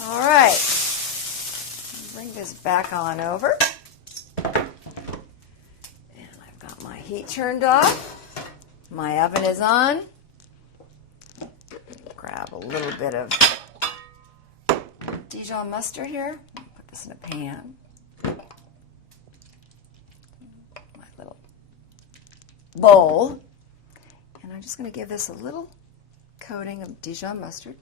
All right, bring this back on over. And I've got my heat turned off. My oven is on. Grab a little bit of Dijon mustard here. Put this in a pan. My little bowl. And I'm just going to give this a little coating of Dijon mustard.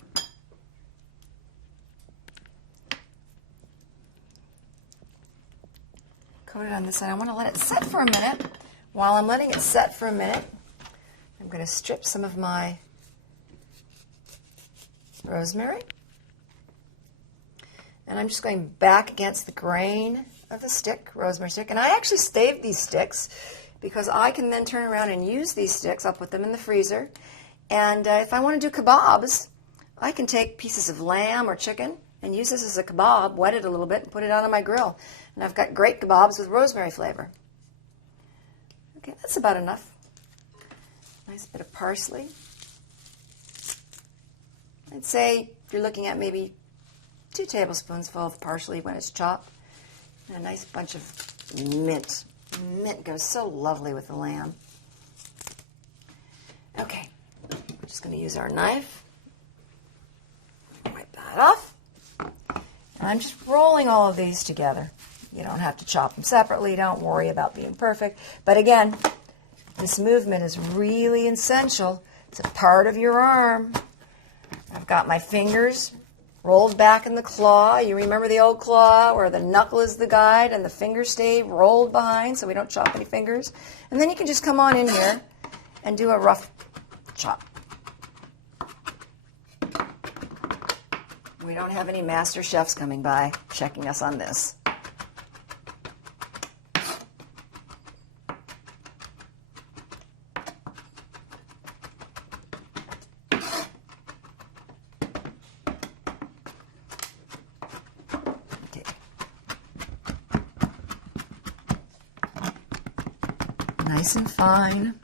Coat it on this side. I want to let it set for a minute. While I'm letting it set for a minute, I'm going to strip some of my rosemary. And I'm just going back against the grain of the stick, rosemary stick. And I actually staved these sticks because I can then turn around and use these sticks. I'll put them in the freezer. And if I want to do kebabs, I can take pieces of lamb or chicken and use this as a kebab, wet it a little bit, and put it out on my grill. And I've got great kebabs with rosemary flavor. Okay, that's about enough. Nice bit of parsley. I'd say you're looking at maybe 2 tablespoons full of parsley when it's chopped. And a nice bunch of mint. Mint goes so lovely with the lamb. Okay, we're just going to use our knife. Wipe that off. And I'm just rolling all of these together. You don't have to chop them separately. Don't worry about being perfect. But again, this movement is really essential. It's a part of your arm. I've got my fingers rolled back in the claw. You remember the old claw where the knuckle is the guide and the fingers stay rolled behind so we don't chop any fingers. And then you can just come on in here and do a rough chop. We don't have any master chefs coming by checking us on this. Nice and fine.